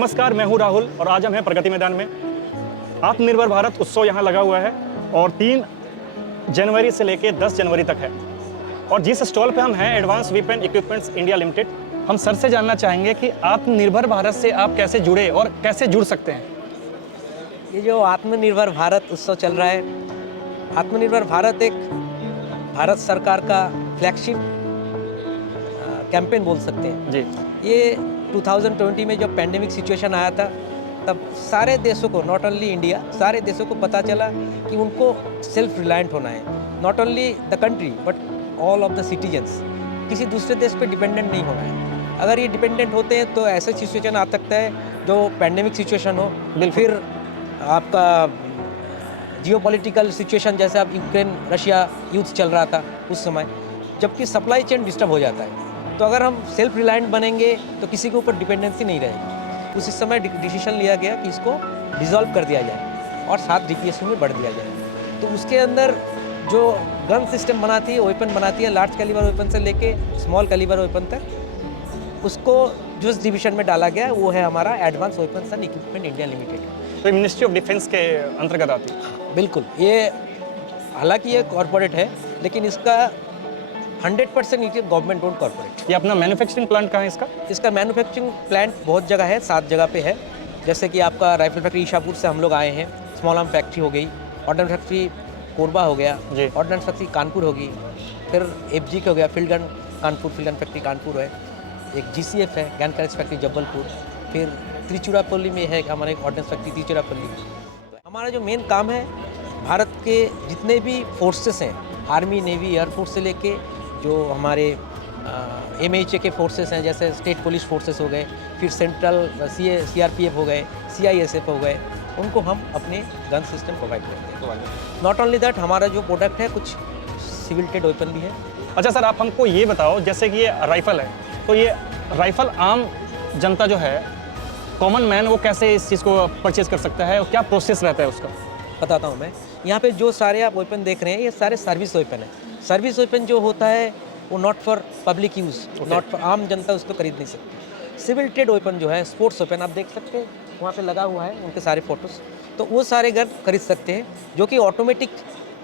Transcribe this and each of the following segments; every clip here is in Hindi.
नमस्कार, मैं हूं राहुल और आज हम हैं प्रगति मैदान में। आत्मनिर्भर भारत उत्सव यहां लगा हुआ है और 3 जनवरी से लेकर 10 जनवरी तक है। और जिस स्टॉल पे हम हैं, advance weapon equipments India limited, हम सर से जानना चाहेंगे कि आत्मनिर्भर भारत से आप कैसे जुड़े और कैसे जुड़ सकते हैं। ये जो आत्मनिर्भर भारत उत्सव चल रहा है, आत्मनिर्भर भारत एक भारत सरकार का फ्लैगशिप कैंपेन बोल सकते हैं जी। ये 2020 में जब पैंडेमिक सिचुएशन आया था, तब सारे देशों को, नॉट ओनली इंडिया, सारे देशों को पता चला कि उनको सेल्फ रिलायंट होना है। Not only the country but all of the citizens, किसी दूसरे देश पे डिपेंडेंट नहीं होना है। अगर ये डिपेंडेंट होते हैं तो ऐसा सिचुएशन आ सकता है जो पैंडेमिक सिचुएशन हो, फिर आपका जियोपॉलिटिकल सिचुएशन, जैसे अब यूक्रेन रशिया युद्ध चल रहा था उस समय, जबकि सप्लाई चेन डिस्टर्ब हो जाता है। तो अगर हम सेल्फ रिलायंट बनेंगे तो किसी के ऊपर डिपेंडेंसी नहीं रहेगी। उसी समय डिसीजन लिया गया कि इसको डिसॉल्व कर दिया जाए और 7 DPSU में बढ़ दिया जाए। तो उसके अंदर जो गन सिस्टम बनाती है, वेपन बनाती है, लार्ज कैलिबर वेपन से लेके स्मॉल कैलिबर वेपन तक, उसको जिस डिवीजन में डाला गया वो है हमारा advance weapons and equipment India limited. तो मिनिस्ट्री ऑफ डिफेंस के अंतर्गत आती है। बिल्कुल, ये हालांकि ये कॉरपोरेट है, लेकिन इसका 100% ये गवर्नमेंट ओन्ड कॉर्पोरेट। ये अपना मैन्युफैक्चरिंग प्लांट कहाँ है इसका? इसका मैन्युफैक्चरिंग प्लांट बहुत जगह है, 7 जगह पे है। जैसे कि आपका राइफल फैक्ट्री ईशापुर से हम लोग आए हैं, स्मॉल आर्म फैक्ट्री हो गई, ऑर्डिनेंस फैक्ट्री कोरबा हो गया, ऑर्डिनेंस फैक्ट्री कानपुर होगी, फिर FG हो गया, field gun Kanpur, field gun factory Kanpur है, एक GCF है, गन कैरेज फैक्ट्री जबलपुर, फिर त्रिचुरापल्ली में है हमारा एक ऑर्डिनेंस फैक्ट्री त्रिचुरापल्ली। हमारा जो मेन काम है, भारत के जितने भी फोर्सेस हैं, आर्मी, नेवी, एयरफोर्स से लेके जो हमारे MHA के फोर्सेस हैं, जैसे स्टेट पुलिस फोर्सेस हो गए, फिर सेंट्रल CRPF हो गए, CISF हो गए, उनको हम अपने गन सिस्टम प्रोवाइड करते हैं। नॉट ओनली दैट, हमारा जो प्रोडक्ट है कुछ सिविल टेड वेपन भी है। अच्छा सर, आप हमको ये बताओ, जैसे कि ये राइफल है, तो ये राइफल आम जनता जो है, कॉमन मैन, वो कैसे इस चीज़ को परचेज कर सकता है और क्या प्रोसेस रहता है उसका? बताता हूँ मैं। यहाँ पे जो सारे आप वेपन देख रहे हैं, ये सारे सर्विस वेपन है। सर्विस वेपन जो होता है वो not for public use, not for आम जनता उसको खरीद नहीं सकती। सिविल ट्रेड वेपन जो है, स्पोर्ट्स वेपन, आप देख सकते हैं वहाँ पे लगा हुआ है उनके सारे फोटोज़, तो वो सारे गन खरीद सकते हैं, जो कि ऑटोमेटिक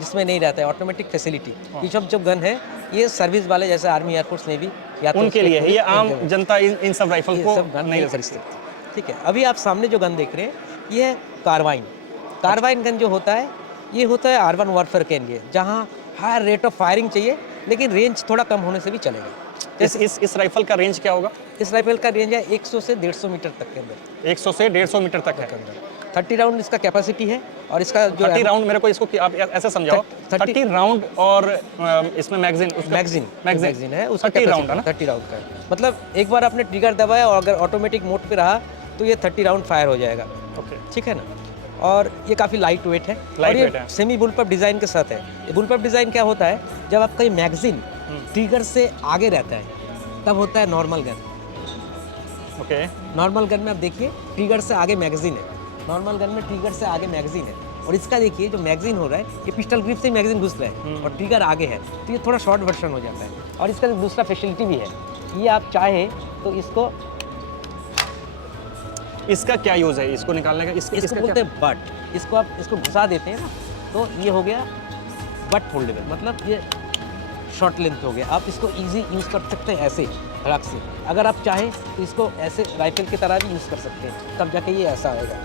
जिसमें नहीं रहता है, ऑटोमेटिक फैसिलिटी। ये सब जो गन है ये सर्विस वाले, जैसे आर्मी, एयरफोर्स, नेवी, या तो उनके लिए है। ये आम जनता इन सब राइफल को गन नहीं खरीद सकती। ठीक है, अभी आप सामने जो गन देख रहे हैं ये है कार्बाइन। कार्बाइन गन जो होता है, ये होता है अर्बन वॉरफेयर के लिए, जहाँ हाई रेट ऑफ फायरिंग चाहिए, लेकिन रेंज थोड़ा कम होने से भी चलेगा। इस राइफल का रेंज क्या होगा? इस राइफल का रेंज है 100 से 150 मीटर तक के अंदर। 100 से 150 मीटर तक है। 30 राउंड इसका कैपेसिटी है, और इसका जो 30 राउंड, मेरे को इसको आप ऐसे समझाओ। 30 राउंड और इसमें मैगजीन है उसका 30 राउंड है ना? 30 राउंड का, मतलब एक बार आपने ट्रिगर दबाया और अगर ऑटोमेटिक मोड पे रहा तो ये 30 राउंड फायर हो जाएगा। ओके, ठीक है ना। और ये काफ़ी लाइट वेट है, और ये सेमी बुलपअप डिज़ाइन के साथ है। ये बुलपअप डिज़ाइन क्या होता है, जब आपका ये मैगजीन ट्रिगर से आगे रहता है तब होता है normal gun. Okay, normal gun में आप देखिए ट्रिगर से आगे मैगजीन है, नॉर्मल गन में ट्रिगर से आगे मैगजीन है। और इसका देखिए जो मैगजीन हो रहा है, ये पिस्टल ग्रिप से मैगजीन घुस रहा है और ट्रिगर आगे है, तो ये थोड़ा शॉर्ट वर्जन हो जाता है। और इसका दूसरा फैसिलिटी भी है, ये आप चाहे तो इसका क्या यूज़ है इसको निकालने का? इसको बोलते हैं बट। इसको आप इसको घुसा देते हैं ना, तो ये हो गया बट फोल्डेबल, मतलब ये शॉर्ट लेंथ हो गया। आप इसको इजी यूज़ कर सकते हैं ऐसे रख से। अगर आप चाहें तो इसको ऐसे राइफल की तरह भी यूज़ कर सकते हैं, तब जाके ये ऐसा आएगा।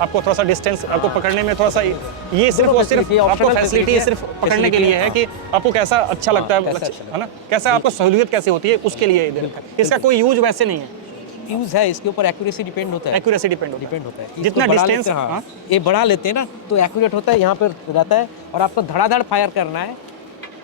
आपको थोड़ा सा डिस्टेंस, आपको पकड़ने में थोड़ा सा, ये सिर्फ आपको फैसिलिटी सिर्फ पकड़ने के लिए है कि आपको कैसा अच्छा लगता है ना, कैसा आपको सहूलियत कैसे होती है, उसके लिए। इसका कोई यूज वैसे नहीं है। यूज़ है, इसके ऊपर एक्यूरेसी डिपेंड होता है। एक्यूरेसी डिपेंड होता है जितना डिस्टेंस ये बढ़ा लेते हैं ना तो एक्यूरेट होता है, यहाँ पर रहता है। और आपको धड़ाधड़ फायर करना है,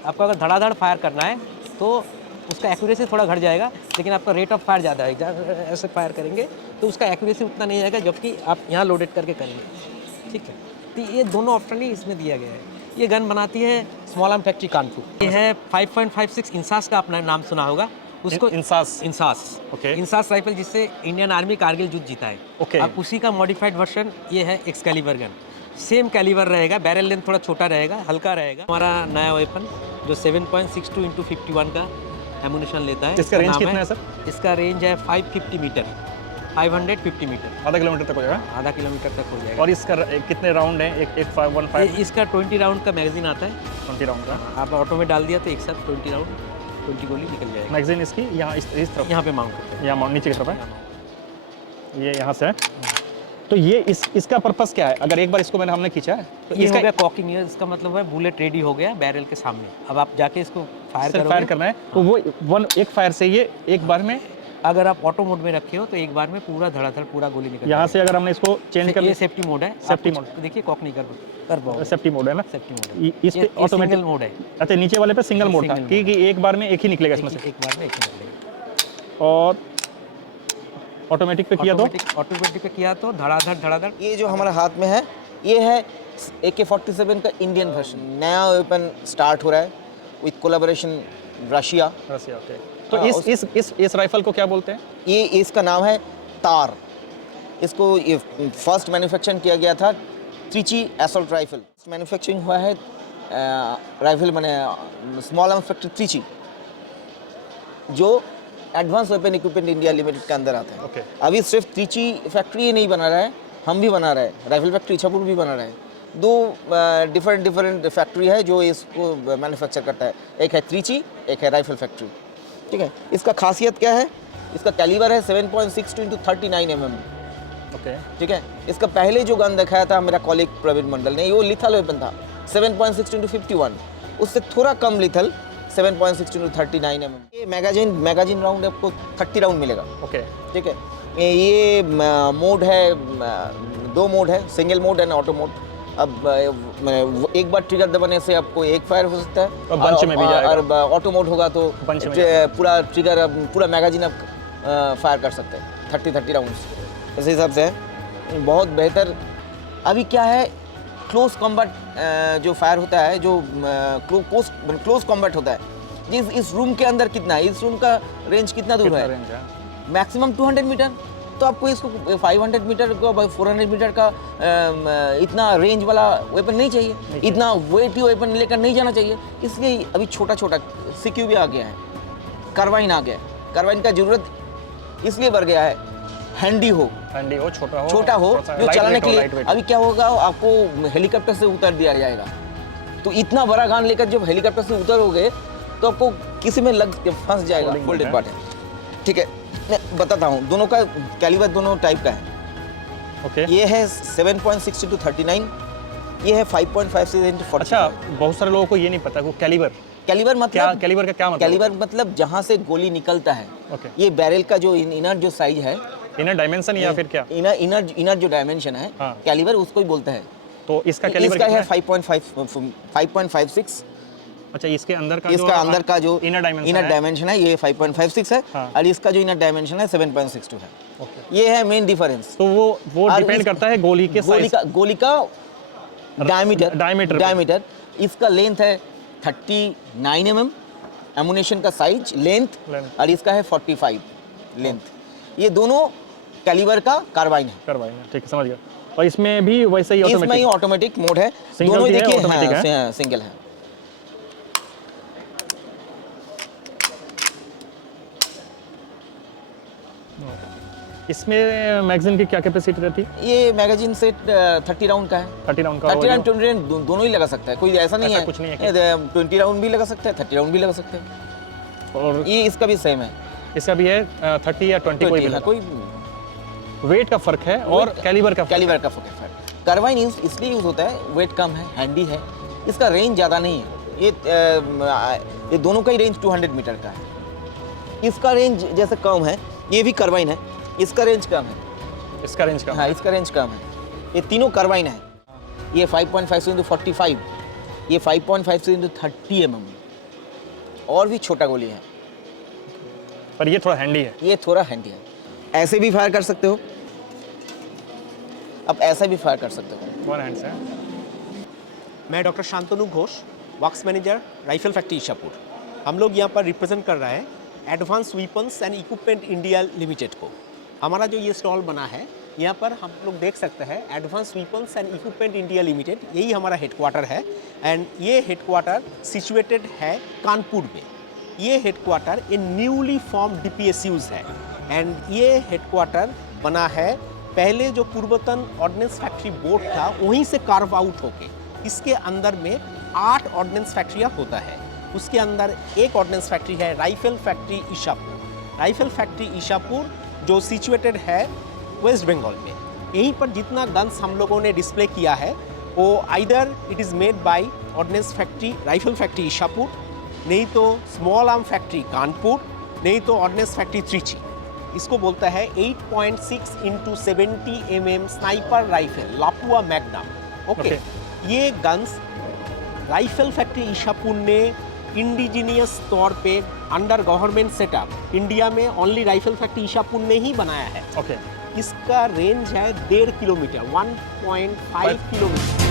आपको अगर धड़ाधड़ फायर करना है तो उसका एक्यूरेसी थोड़ा घट जाएगा, लेकिन आपका रेट ऑफ फायर ज़्यादा है। ऐसे फायर करेंगे तो उसका एक्यूरेसी उतना नहीं आएगा, जबकि आप यहाँ लोडेड करके करेंगे। ठीक है, तो ये दोनों ऑप्शन ही इसमें दिया गया है। ये गन बनाती है स्मॉल आर्म फैक्ट्री कानपुर। ये है 5.56 इंसास का, अपना नाम सुना होगा उसको, इंसास। ओके, इंसास राइफल, जिससे इंडियन आर्मी कारगिल युद्ध जीता है। ओके, अब उसी का मॉडिफाइड वर्जन ये है एक्सकैलिबर गन। सेम कैलिबर रहेगा, बैरल लेंथ थोड़ा छोटा रहेगा, हल्का रहेगा। हमारा नया वेपन जो 7.62 × 51 का एमुनेशन लेता है। इसका रेंज कितना है सर? इसका रेंज है 550 मीटर। 550 मीटर, आधा किलोमीटर तक हो जाएगा। आधा किलोमीटर तक हो जाएगा। और इसका कितने राउंड हैं? एक 15 इसका 20 राउंड का मैगजीन आता है। 20 राउंड का आप ऑटो में डाल दिया तो एक साथ 20 राउंड 20 गोली निकल जाएगी। मैगजीन इसकी यहाँ इस तरफ, यहाँ पे माउंट होता है, यहाँ नीचे की तरफ है, ये यहाँ से है। तो ये इसका पर्पस क्या है? अगर एक बार इसको हमने खींचा है तो ये हो गया कॉकिंग। इसका मतलब है बुलेट रेडी हो गया बैरल के सामने। अब आप जाके इसको फायर करना है तो वो एक फायर से ये एक बार में, अगर आप ऑटो मोड में रखे हो तो एक बार में पूरा धड़ाधड़ पूरा गोली निकल यहाँ से अगर हमने इसको चेंज कर ये सेफ्टी मोड है। सेफ्टी मोड देखिए कॉक नहीं कर पाओगे। सेफ्टी मोड है ना, सेफ्टी मोड है। इस पे ऑटोमेटिक मोड है। अच्छा, नीचे वाले पे सिंगल मोड था कि एक बार में एक ही निकलेगा इसमें से, एक बार में एक ही निकलेगा। और ऑटोमेटिक पे किया तो ऑटोमेटिक पे किया तो धड़ाधड़। ये जो हमारे हाथ में है ये है AK-47 का इंडियन वर्जन। नया वेपन स्टार्ट हो रहा है विद कोलैबोरेशन रशिया। ओके। तो इस राइफल को क्या बोलते हैं? ये इसका नाम है तार। इसको ये फर्स्ट मैन्युफैक्चरिंग किया गया था त्रिची असॉल्ट राइफल। मैन्युफैक्चरिंग हुआ है राइफल बने स्मॉल आर्म्स फैक्ट्री त्रिची, जो advance weapon equipment India limited के अंदर आता है। Okay. अभी सिर्फ त्रिची फैक्ट्री ही नहीं बना रहा है, हम भी बना रहे हैं। राइफल फैक्ट्री इच्छापुर भी बना रहे हैं। दो डिफरेंट फैक्ट्री है जो इसको मैन्युफैक्चर करता है। एक है त्रिची, एक है राइफल फैक्ट्री। ठीक है, इसका खासियत क्या है? इसका कैलिबर है 7.62 × 39 mm। ओके। ठीक है, इसका पहले जो गन दिखाया था मेरा कॉलीग प्रवीण मंडल ने, वो लिथल वेपन था 7.62 × 51, उससे थोड़ा कम लिथल 7.62 × 39 mm। ये मैगजीन राउंड आपको 30 राउंड मिलेगा। ओके। ठीक है, ये मोड है, दो मोड है, single mode and auto mode. अब एक बार ट्रिगर दबाने से आपको एक फायर हो सकता है, और बंच में भी जाएगा। और ऑटो मोड होगा तो पूरा ट्रिगर पूरा मैगजीन आप फायर कर सकते हैं 30 राउंड्स। इस हिसाब से बहुत बेहतर। अभी क्या है, क्लोज कॉम्बैट जो फायर होता है, जो क्लोज कॉम्बैट होता है, इस रूम के अंदर कितना है, इस रूम का रेंज कितना दूर है? Maximum 200 metre. तो आपको इसको 500 मीटर का 400 मीटर का इतना रेंज वाला वेपन नहीं चाहिए, इतना वेटी वेपन लेकर नहीं जाना चाहिए। इसलिए अभी छोटा CQ भी आ गया है, कार्बाइन आ गया है। कार्बाइन का जरूरत इसलिए बढ़ गया है, हैंडी हो, छोटा हो जो चलाने के लिए। अभी क्या होगा, आपको हेलीकॉप्टर से उतार दिया जाएगा, तो इतना बड़ा गन लेकर जब हेलीकॉप्टर से उतरोगे तो आपको किसी में लग के फंस जाएगा। फोल्डेड पार्ट है। ठीक है, मैं बताता हूँ, दोनों का कैलिबर दोनों टाइप का है। ओके। ये है 7.62 × 39, ये है 5.56 × 40। अच्छा, बहुत सारे लोगों को ये नहीं पता वो कैलिबर मतलब कैलिबर का क्या मतलब? कैलिबर मतलब जहाँ से गोली निकलता है। ओके। ये बैरल का जो इनर जो साइज है, इनर डायमेंशन या फिर क्या? इनर जो डायमेंशन है, हाँ। कैलिबर उसको ही बोलते हैं। तो इसका कैलिबर इसका कितना है 5.56। अच्छा, इसके अंदर का जो इनर डायमेंशन है ये 5.56 है। हाँ। और इसका जो इनर डायमेंशन है 7.62 है। ओके। ये है मेन डिफरेंस। तो वो डिपेंड करता है गोली के साइज, गोली का डायमीटर। इसका लेंथ है 39 mm, एमुनेशन का साइज लेंथ, और इसका है 45 लेंथ। ये दोनों कैलिबर का कार्बाइन है। ठीक है, समझ गया। और इसमें भी वैसे ही ऑटोमेटिक मोड है। दोनों ही देखिए सिंगल है। इसमें मैगजीन की क्या कैपेसिटी रहती है? ये मैगजीन सेट 30 राउंड का है। 30 राउंड का? 30 राउंड 20 राउंड दोनों ही लगा सकता है, कोई ऐसा नहीं है कुछ नहीं है। 20 राउंड भी लगा सकता है, 30 राउंड भी लगा सकते हैं। और ये इसका भी सेम है, इसका भी है 30 या 20 कोई भी है। कोई वेट का फर्क है और कैलिबर का फर्क है। कार्बाइन इसलिए यूज होता है, वेट कम है, हैंडी है, इसका रेंज ज़्यादा नहीं है। ये दोनों का ही रेंज 200 मीटर का है। इसका रेंज जैसे कम है, ये भी कार्बाइन है, इसका रेंज कम है। इसका रेंज कम? हाँ, इसका रेंज कम है। ये तीनों कार्बाइन है। ये 5.56 × 45, ये 5.56 × 30 mm, और भी छोटा गोली है, पर ये थोड़ा हैंडी है। ये थोड़ा हैंडी है। ऐसे भी फायर कर सकते हो, आप ऐसा भी फायर कर सकते हो। वन हैंड से। मैं doctor Shantanu Ghosh, works manager, rifle factory Ishapur. हम लोग यहाँ पर रिप्रेजेंट कर रहे हैं advance weapons and equipment India limited को। हमारा जो ये स्टॉल बना है, यहाँ पर हम लोग देख सकते हैं advance weapons and equipment India limited, यही हमारा हेडक्वार्टर है। एंड ये हेडक्वार्टर सिचुएटेड है कानपुर में। ये headquarter in newly form DPSUs है, एंड ये हेडक्वार्टर बना है, पहले जो पूर्वतन ऑर्डिनेंस फैक्ट्री बोर्ड था वहीं से कार्व आउट होके इसके अंदर में 8 ऑर्डिनेंस फैक्ट्रियाँ होता है। उसके अंदर एक ऑर्डिनेंस फैक्ट्री है rifle factory Ishapur. Rifle factory Ishapur जो सिचुएटेड है वेस्ट बंगाल में। यहीं पर जितना गन्स हम लोगों ने डिस्प्ले किया है वो either it is made by ordnance factory rifle factory Ishapur, नहीं तो स्मॉल आर्म फैक्ट्री कानपुर, नहीं तो ऑर्डिनेंस फैक्ट्री त्रिची। इसको बोलता है 8.6 × 70 mm sniper rifle Lapua magnum. Okay, ये गन्स राइफल फैक्ट्री ईशापुर ने इंडिजीनियस तौर पे अंडर गवर्नमेंट सेटअप इंडिया में ओनली राइफल फैक्ट्री ईशापुर ने ही बनाया है। ओके, इसका रेंज है 1.5 किलोमीटर, 1.5 किलोमीटर।